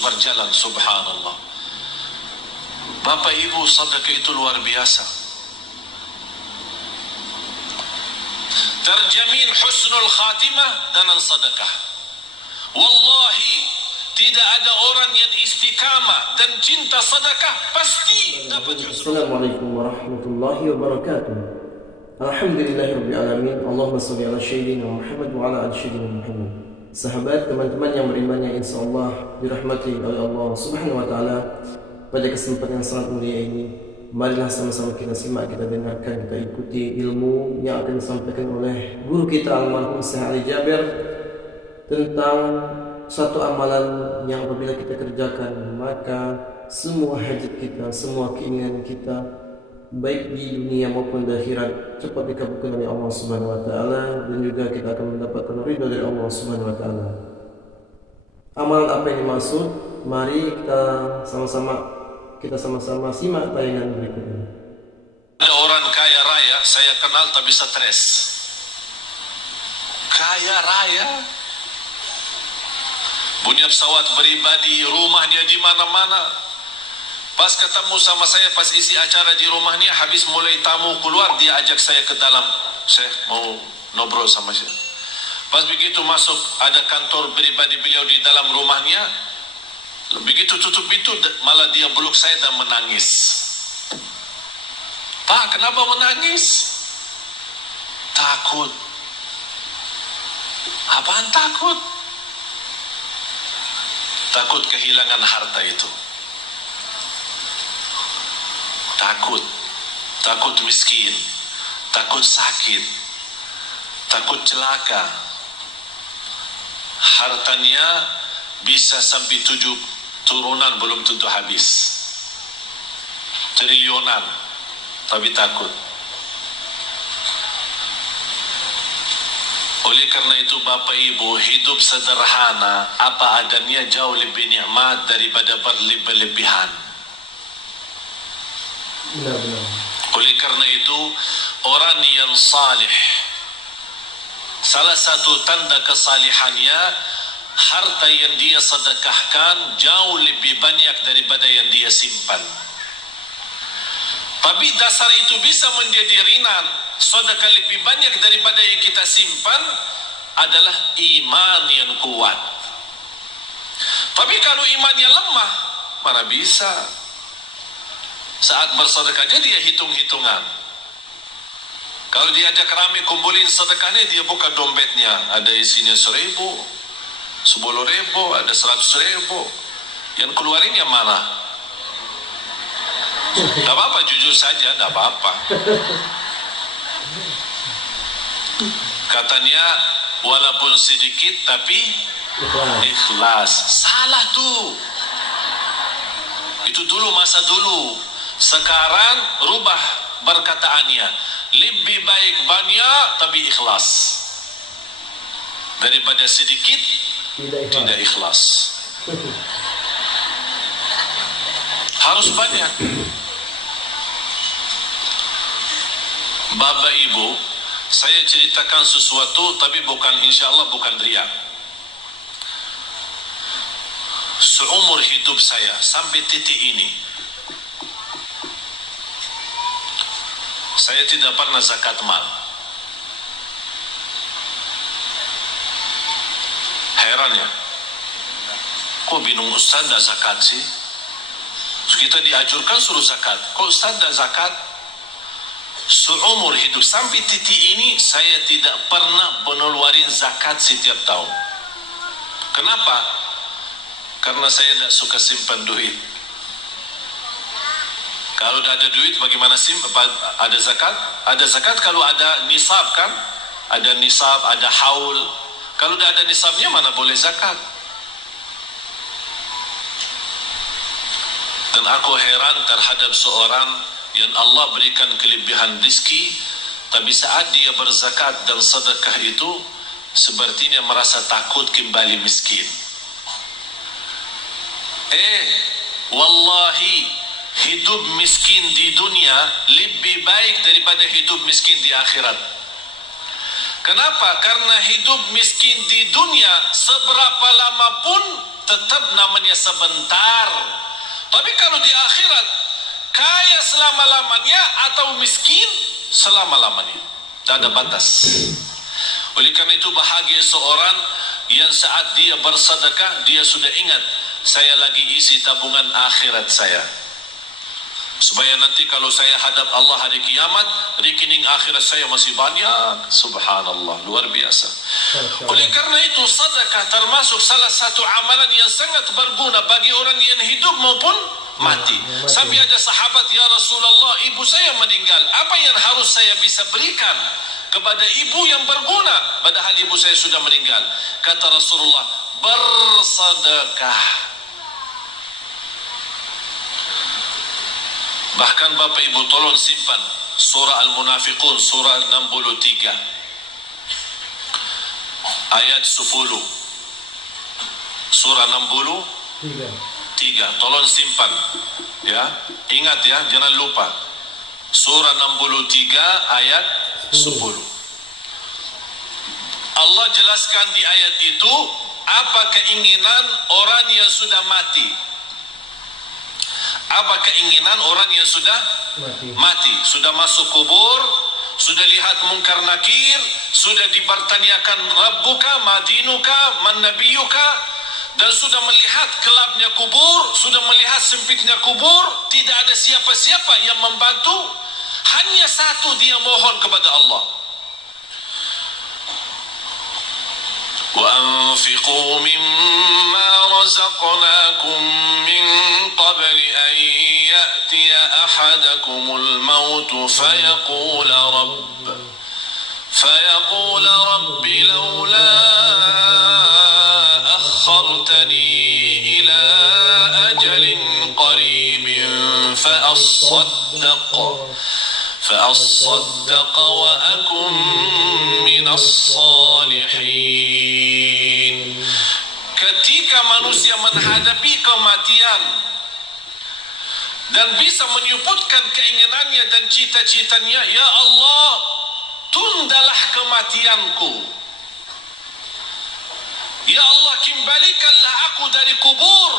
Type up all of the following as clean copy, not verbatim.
berjalan. Subhanallah. Bapak Ibu, sedekah itu luar biasa. Terjamin husnul khatimah dengan sedekah. Wallahi, tidak ada orang yang istiqamah dan cinta sedekah pasti dapat husnul. Assalamualaikum warahmatullahi wabarakatuh. Alhamdulillahirabbil alamin. Allahumma shalli ala sayyidina Muhammad wa ala ali sayyidina Muhammad. Sahabat, teman-teman yang beriman yang insyaallah dirahmati oleh Allah Subhanahu wa taala, pada kesempatan yang sangat mulia ini, marilah sama-sama kita simak, kita dengarkan, kita ikuti ilmu yang akan disampaikan oleh guru kita almarhum Syekh Ali Jabir tentang satu amalan yang apabila kita kerjakan, maka semua hajat kita, semua keinginan kita, baik di dunia maupun di akhirat, cepat dikabulkan oleh Allah Subhanahu wa taala, dan juga kita akan mendapatkan ridha dari Allah Subhanahu wa taala. Amalan apa yang dimaksud? Mari kita sama-sama simak tayangan berikut ini. Ada orang kaya raya saya kenal tapi stres. Kaya raya, punya pesawat pribadi, rumahnya di mana-mana. Pas ketemu sama saya, pas isi acara di rumahnya, habis mulai tamu keluar, dia ajak saya ke dalam. Saya mau ngobrol sama saya. Pas begitu masuk, ada kantor pribadi beliau di dalam rumahnya. Begitu tutup itu, malah dia peluk saya dan menangis. Pak, kenapa menangis? Takut. Apaan takut? Takut kehilangan harta itu. Takut miskin, takut sakit, takut celaka. Hartanya bisa sampai 7 turunan belum tentu habis, triliunan, tapi takut. Oleh karena itu Bapak Ibu, hidup sederhana apa adanya jauh lebih nikmat daripada berlebih-lebihan. Benar-benar. Oleh karena itu, orang yang salih, salah satu tanda kesalihannya, harta yang dia sedekahkan jauh lebih banyak daripada yang dia simpan. Tapi dasar itu bisa menjadi ringan, sedekah lebih banyak daripada yang kita simpan adalah iman yang kuat. Tapi kalau imannya lemah, mana bisa? Saat bersedekah aja dia hitung-hitungan. Kalau diajak rame kumpulin sedekahnya, dia buka dompetnya, ada isinya 1.000, 10.000, ada 100.000. Yang keluarin yang mana? Tidak apa-apa, jujur saja, tidak apa-apa. Katanya walaupun sedikit tapi ikhlas. Salah tuh. Itu dulu, masa dulu. Sekarang rubah perkataannya, lebih baik banyak tapi ikhlas daripada sedikit tidak ikhlas. Harus banyak. Bapak Ibu, saya ceritakan sesuatu tapi bukan, insya Allah bukan riak. Seumur hidup saya sampai titik ini, saya tidak pernah zakat mal. Heran ya, kok bingung Ustaz tidak zakat sih? Kita diajurkan suruh zakat, kok Ustaz tidak zakat? Seumur hidup sampai titik ini saya tidak pernah mengeluarkan zakat setiap tahun. Kenapa? Karena saya tidak suka simpan duit. Kalau tidak ada duit, bagaimana ada zakat? Ada zakat kalau ada nisab kan? Ada nisab, ada haul. Kalau tidak ada nisabnya, mana boleh zakat? Dan aku heran terhadap seorang yang Allah berikan kelebihan rezeki, tapi saat dia berzakat dan sedekah itu, sepertinya merasa takut kembali miskin. Wallahi, hidup miskin di dunia lebih baik daripada hidup miskin di akhirat. Kenapa? Karena hidup miskin di dunia seberapa lama pun tetap namanya sebentar. Tapi kalau di akhirat, kaya selama-lamanya atau miskin selama-lamanya, tak ada batas. Oleh karena itu bahagia seorang yang saat dia bersedekah, dia sudah ingat, saya lagi isi tabungan akhirat saya, supaya nanti kalau saya hadap Allah hari kiamat, rekening akhirat saya masih banyak. Subhanallah, luar biasa. Oleh karena itu sedekah termasuk salah satu amalan yang sangat berguna bagi orang yang hidup maupun mati. Sampai ada sahabat, ya Rasulullah, ibu saya meninggal, apa yang harus saya bisa berikan kepada ibu yang berguna padahal ibu saya sudah meninggal? Kata Rasulullah, bersedekah. Bahkan Bapak Ibu tolong simpan surah Al-Munafiqun, surah 63 ayat 10. Surah 63, tolong simpan ya, ingat ya, jangan lupa. Surah 63 ayat 10. Allah jelaskan di ayat itu apa keinginan orang yang sudah mati. Apa keinginan orang yang sudah mati, sudah masuk kubur, sudah lihat mungkar nakir, sudah dipertanyakan Rabbuka, Madinuka, Man Nabiyuka, dan sudah melihat gelapnya kubur, sudah melihat sempitnya kubur, tidak ada siapa-siapa yang membantu, hanya satu dia mohon kepada Allah. وأنفقوا مما رزقناكم من قبل أن يأتي أحدكم الموت فيقول رب لولا أخرتني إلى أجل قريب فأصدق وأكن من الصالحين. Ketika manusia menghadapi kematian dan bisa menyebutkan keinginannya dan cita-citanya, ya Allah, tundalah kematianku. Ya Allah, kembalikanlah aku dari kubur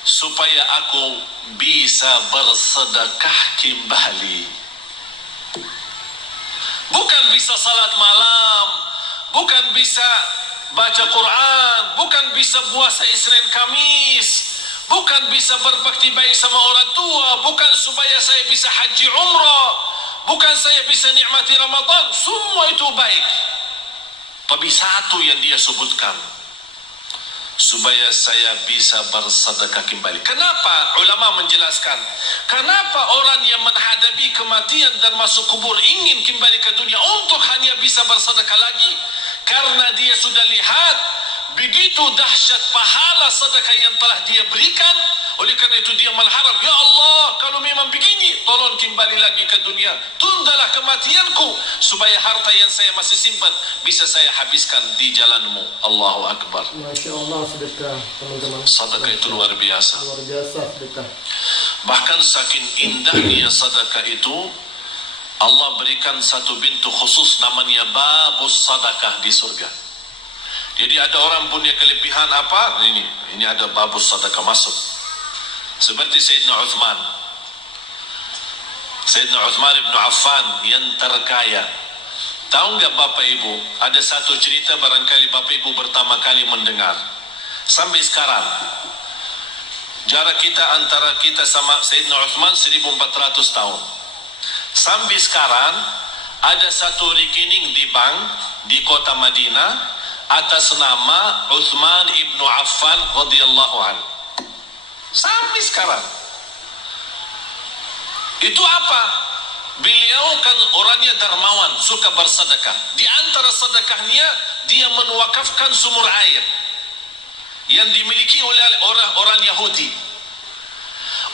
supaya aku bisa bersedekah kembali. Bukan bisa salat malam, bukan bisa baca Quran, bukan bisa puasa Isnin Kamis, bukan bisa berbakti baik sama orang tua, bukan supaya saya bisa haji umrah, bukan saya bisa nikmati Ramadan, semua itu baik. Tapi satu yang dia sebutkan, supaya saya bisa bersedekah kembali. Kenapa? Ulama menjelaskan, kenapa orang yang menghadapi kematian dan masuk kubur ingin kembali ke dunia untuk hanya bisa bersedekah lagi? Karena dia sudah lihat begitu dahsyat pahala sedekah yang telah dia berikan. Oleh karena itu dia mengharap, ya Allah, kalau memang begini, tolong kembali lagi ke dunia, tundalah kematianku supaya harta yang saya masih simpan bisa saya habiskan di jalanmu. Allahu Akbar. Masya Allah, sedekah teman-teman. Sedekah itu luar biasa. Luar biasa sedekah. Bahkan saking indahnya sedekah itu, Allah berikan satu pintu khusus namanya babus sedekah di surga. Jadi ada orang punya kelebihan apa? Ini ada babus sedekah masuk. Seperti Sayyidina Uthman ibn Affan yang terkaya. Tahu nggak Bapak Ibu, ada satu cerita barangkali Bapak Ibu pertama kali mendengar. Sampai sekarang jarak kita antara kita sama Sayyidina Uthman 1400 tahun. Sampai sekarang ada satu rekening di bank di kota Madinah atas nama Uthman ibn Affan radhiyallahu anhu. Sampai sekarang. Itu apa? Beliau kan orangnya dermawan, suka bersedekah. Di antara sedekahnya, dia menwakafkan sumur air yang dimiliki oleh orang Yahudi.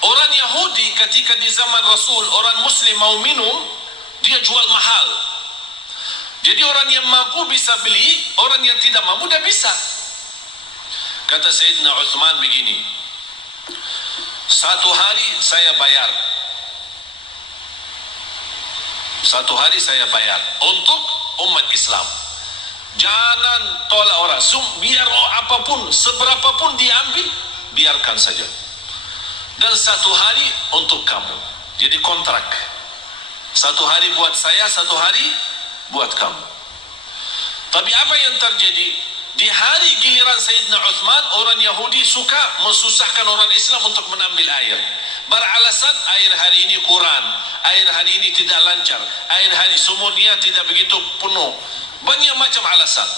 Orang Yahudi ketika di zaman Rasul, orang Muslim mau minum, dia jual mahal. Jadi orang yang mampu bisa beli, orang yang tidak mampu tidak bisa. Kata Sayyidina Uthman begini, satu hari saya bayar untuk umat Islam. Jangan tolak orang. Biar apapun, seberapapun diambil, biarkan saja. Dan 1 hari untuk kamu. Jadi kontrak. 1 hari buat saya, 1 hari buat kamu. Tapi apa yang terjadi? Di hari giliran Sayyidina Uthman, orang Yahudi suka mesusahkan orang Islam untuk menambil air. Beralasan air hari ini kurang, air hari ini tidak lancar, air hari sumurnya tidak begitu penuh. Banyak macam alasan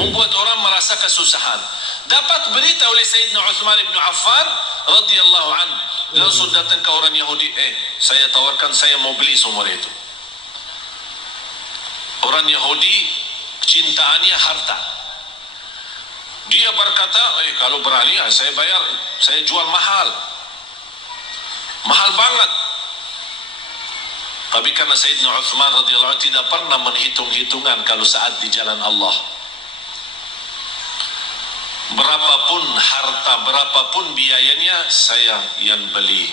membuat orang merasa kesusahan. Dapat berita oleh Sayyidina Uthman bin Affan radhiyallahu anhu, langsung datang ke orang Yahudi, saya tawarkan, saya mau beli sumur itu. Orang Yahudi cintaannya harta. Dia berkata, kalau berani saya bayar, saya jual mahal. Mahal banget. Tapi karena Sayyidina Uthman radhiyallahu anhu tidak pernah menghitung-hitungan kalau saat di jalan Allah. Berapapun harta, berapapun biayanya, saya yang beli.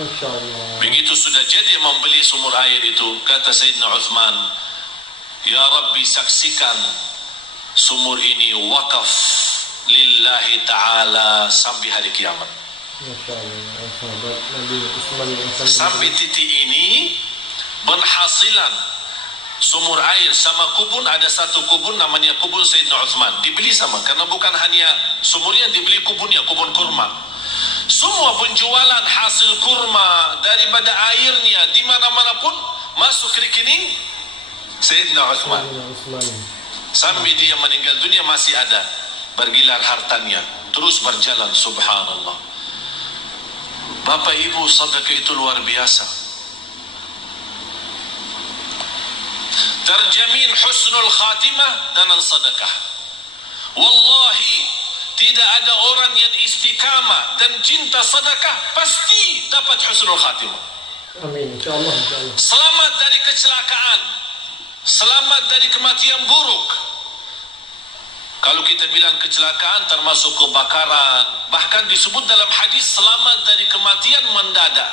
Masya Allah. Begitu sudah jadi membeli sumur air itu, kata Sayyidina Uthman, Ya Rabbi, saksikan sumur ini wakaf lillahi ta'ala sampai hari kiamat. Masya Allah. Sahabat Nabi Utsman yang Sampai titik ini penghasilan sumur air sama kubun, ada satu kubun namanya kubun Sayyidina Uthman, dibeli sama, karena bukan hanya sumurnya, dibeli kubunnya, kubun kurma. Semua penjualan hasil kurma daripada airnya di mana-mana pun masuk rekening Sayyidina Uthman. Sampai dia meninggal dunia masih ada bergilar hartanya, terus berjalan. Subhanallah. Bapak Ibu, sedekah itu luar biasa. Terjamin husnul khatimah dengan sedekah. Wallahi, tidak ada orang yang istiqamah dan cinta sedekah pasti dapat husnul khatimah. Amin. Insyaallah, insyaallah. Selamat dari kecelakaan, selamat dari kematian buruk. Kalau kita bilang kecelakaan termasuk kebakaran, bahkan disebut dalam hadis selamat dari kematian mendadak.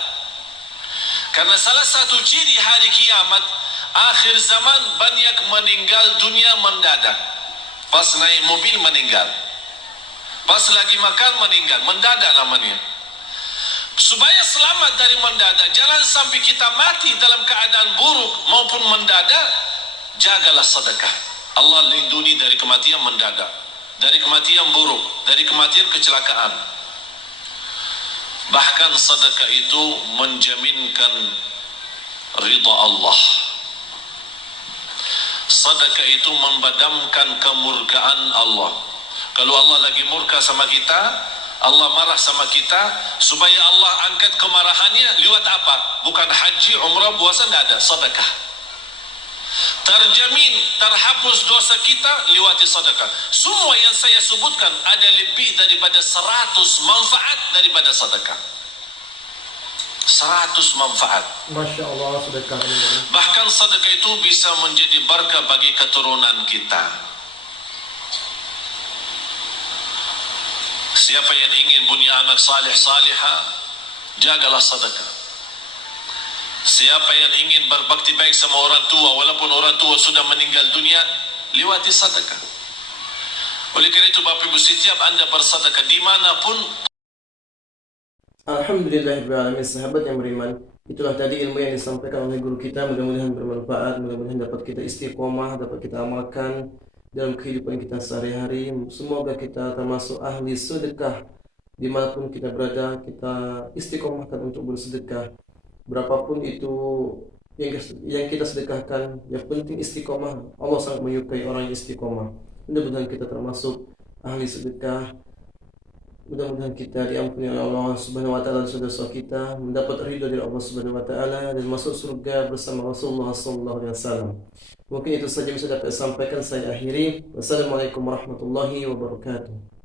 Karena salah satu ciri hari kiamat, akhir zaman banyak meninggal dunia mendadak. Pas naik mobil meninggal, pas lagi makan meninggal, mendadak namanya. Supaya selamat dari mendadak, jangan sampai kita mati dalam keadaan buruk maupun mendadak, jagalah sedekah. Allah lindungi dari kematian mendadak, dari kematian buruk, dari kematian kecelakaan. Bahkan sedekah itu menjaminkan ridha Allah. Sedekah itu membadamkan kemurkaan Allah. Kalau Allah lagi murka sama kita, Allah marah sama kita, supaya Allah angkat kemarahannya lewat apa? Bukan haji, umrah, puasa, tidak ada, sedekah. Terjamin terhapus dosa kita lewati sedekah. Semua yang saya sebutkan ada lebih daripada 100 manfaat daripada sedekah. 100 manfaat. Masya Allah, sedekah ini. Bahkan sedekah itu bisa menjadi berkah bagi keturunan kita. Siapa yang ingin punya anak salih salihah, jagalah sedekah. Siapa yang ingin berbakti baik sama orang tua, walaupun orang tua sudah meninggal dunia, lewati sedekah. Oleh karena itu Bapak Ibu, setiap Anda bersedekah dimanapun. Alhamdulillahirrahmanirrahim. Sahabat yang beriman, itulah tadi ilmu yang disampaikan oleh guru kita. Mudah-mudahan bermanfaat, mudah-mudahan dapat kita istiqomah, dapat kita amalkan dalam kehidupan kita sehari-hari. Semoga kita termasuk ahli sedekah. Dimanapun kita berada, kita istiqomahkan untuk bersedekah. Berapapun itu yang kita sedekahkan, yang penting istiqomah. Allah sangat menyukai orang yang istiqomah. Mudah-mudahan kita termasuk ahli sedekah. Mudah-mudahan kita diampuni oleh Allah Subhanahu wa taala dosa-dosa kita, mendapat ridha dari Allah Subhanahu wa taala dan masuk surga bersama Rasulullah sallallahu alaihi wasallam. Mungkin itu saja yang bisa dapat saya sampaikan. Saya akhiri. Wassalamualaikum warahmatullahi wabarakatuh.